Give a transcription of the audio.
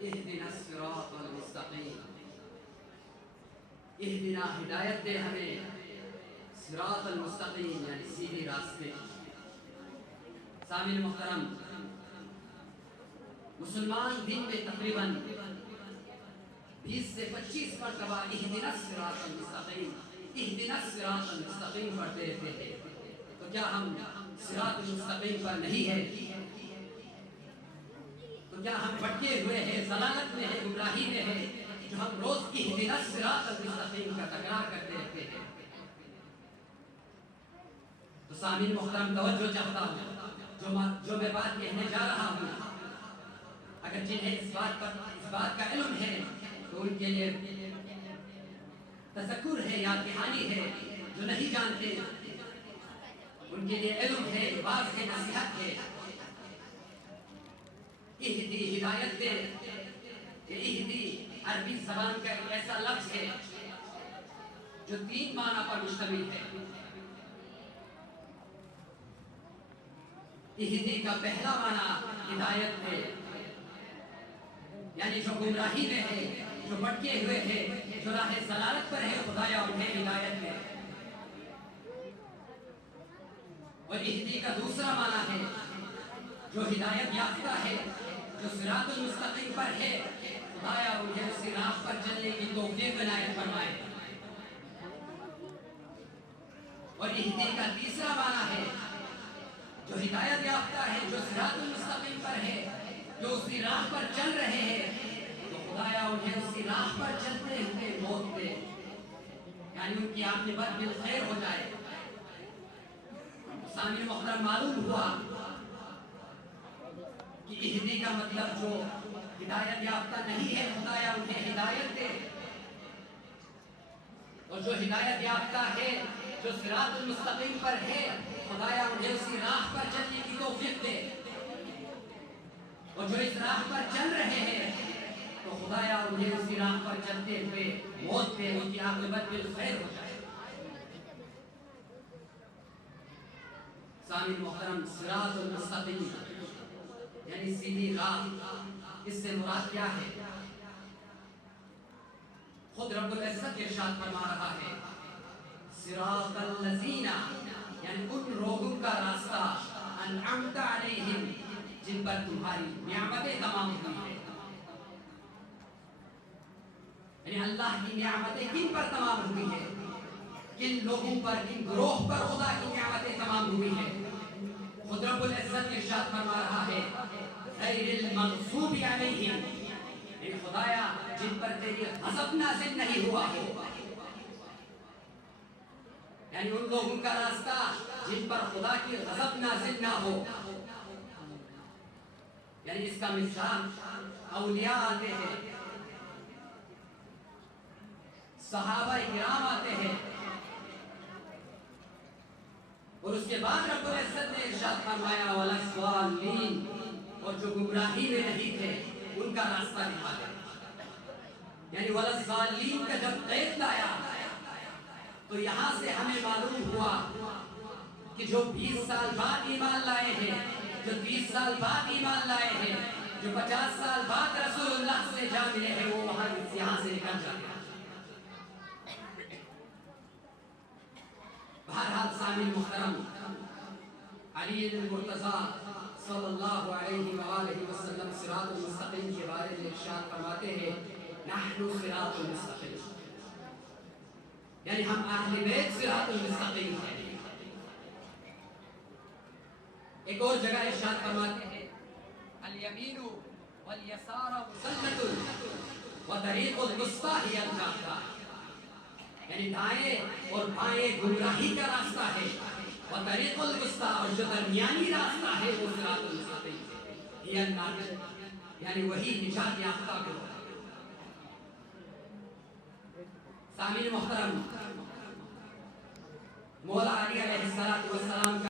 اہدنا الصراط المستقیم، اہدنا ہدایت دے ہمیں صراط المستقیم یعنی سیدھے راستے۔ سامعین محترم، مسلمان دن میں تقریباً 20 سے 25 مرتبہ اہدنا الصراط المستقیم، اہدنا الصراط المستقیم پڑھتے رہتے ہیں۔ تو کیا ہم صراط المستقیم پر نہیں ہیں؟ تو کیا ہم بھٹکے ہوئے ہیں، ضلالت میں ہیں، گمراہی میں ہیں، جو ہم روز اہدنا الصراط المستقیم کا تکرار کرتے رہتے ہیں؟ تو سامعین محترم توجہ چاہتا ہوں، جو میں بات کہنے جا رہا ہوں، اگر جنہیں اس بات کا علم ہے تو ان کے لیے تذکر ہے، یاد دہانی ہے۔ جو نہیں جانتے ان کے لیے علم ہے، واضح نصیحت ہے۔ اہدی ہدایت دے، اہدی عربی زبان کا ایک ایسا لفظ ہے جو 3 معنی پر مشتمل ہے۔ اہدی کا پہلا معنی ہدایت ہے، یعنی جو گمراہی میں ہے، جو بھٹکے ہوئے ہیں، جو راہ ضلالت پر ہے، خدایا انہیں ہدایت دے۔ اور اہدی کا دوسرا معنی ہے جو ہدایت یافتہ ہے، جو صراط المستقیم پر ہے، خدایا انہیں اسی راہ پر چلنے کی توفیق عنایت فرمائے۔ اور اہدی کا تیسرا معنی ہے جو ہدایت یافتہ ہے، جو صراط المستقیم پر ہے، جو اسی راہ پر چل رہے ہیں، تو خدایا انہیں اسی راہ پر چلتے ہوئے موت دے، یعنی ان کی عاقبت بالخیر ہو جائے۔ سامعین محترم، معلوم ہوا کہ اہدی کا مطلب جو ہدایت یافتہ نہیں ہے، خدایا انہیں ہدایت دے، اور جو ہدایت یافتہ ہے، جو صراط المستقیم پر ہے، خدایا انہیں اسی راہ پر چلنے کی توفیق دے، اور جو اس راہ پر چل رہے ہیں تو خدایا انہیں اسی راہ پر چلتے ہوئے موت دے، ان کی عاقبت بالخیر ہو جائے۔ سامعین محترم، صراط المستقیم یعنی سیدھی راہ، اس سے مراد کیا ہے؟ خود رب العزت ارشاد فرما رہا ہے، صراط الذین، یعنی ان لوگوں کا راستہ، انعمت علیہم، جن پر تمہاری نعمتیں تمام ہوئی ہیں۔ یعنی اللہ کی نعمتیں کن پر تمام ہوئی ہیں؟ کن لوگوں پر، کن گروہ پر خدا کی نعمتیں تمام ہوئی ہیں؟ خود رب العزت ارشاد فرما رہا ہے، غیر المغضوب علیہم، یعنی خدایا جن پر تیری غضب نازل نہیں ہوا ہو، یعنی ان لوگوں کا راستہ جن پر خدا کی غضب نازل نہ ہو۔ یعنی اس کا مثال اولیاء آتے ہیں، صحابہ کرام آتے ہیں، اور اس کے بعد رب العزت نے ارشاد فرمایا وَلَا الضَّالِّينَ، اور جو گمراہی میں نہیں تھے ان کا راستہ دکھا دے۔ یعنی وَلَا الضَّالِّينَ کا جب قید لایا تو یہاں سے ہمیں معلوم ہوا کہ جو 20 سال بعد ایمان لائے ہیں، جو 30 سال بعد ایمان لائے ہیں، جو 50 سال بعد رسول اللہ سے جا ملے ہیں، وہ وہاں یہاں سے نکل جاتے ہیں۔ بہرحال سامعین محترم، علی المرتضیٰ صلی اللہ علیہ وآلہ وسلم صراط المستقیم کے بارے میں ارشاد فرماتے ہیں، نحن صراط المستقیم، یعنی ہم اہل بیت صراط المستقیم ہیں۔ ایک اور جگہ ارشاد فرماتے ہیں، الیمین والیسار مسلمۃ وطریق الوسطی ہی الجادہ، یعنی دائیں اور بائیں گمراہی کا راستہ ہے، وطریق الوسطی، اور جو درمیانی راستہ ہے وہ صراط المستقیم ہی الناجیہ، یعنی وہی نجات یافتہ کو۔ سامعین محترم، مولا علی علیہ السلام کا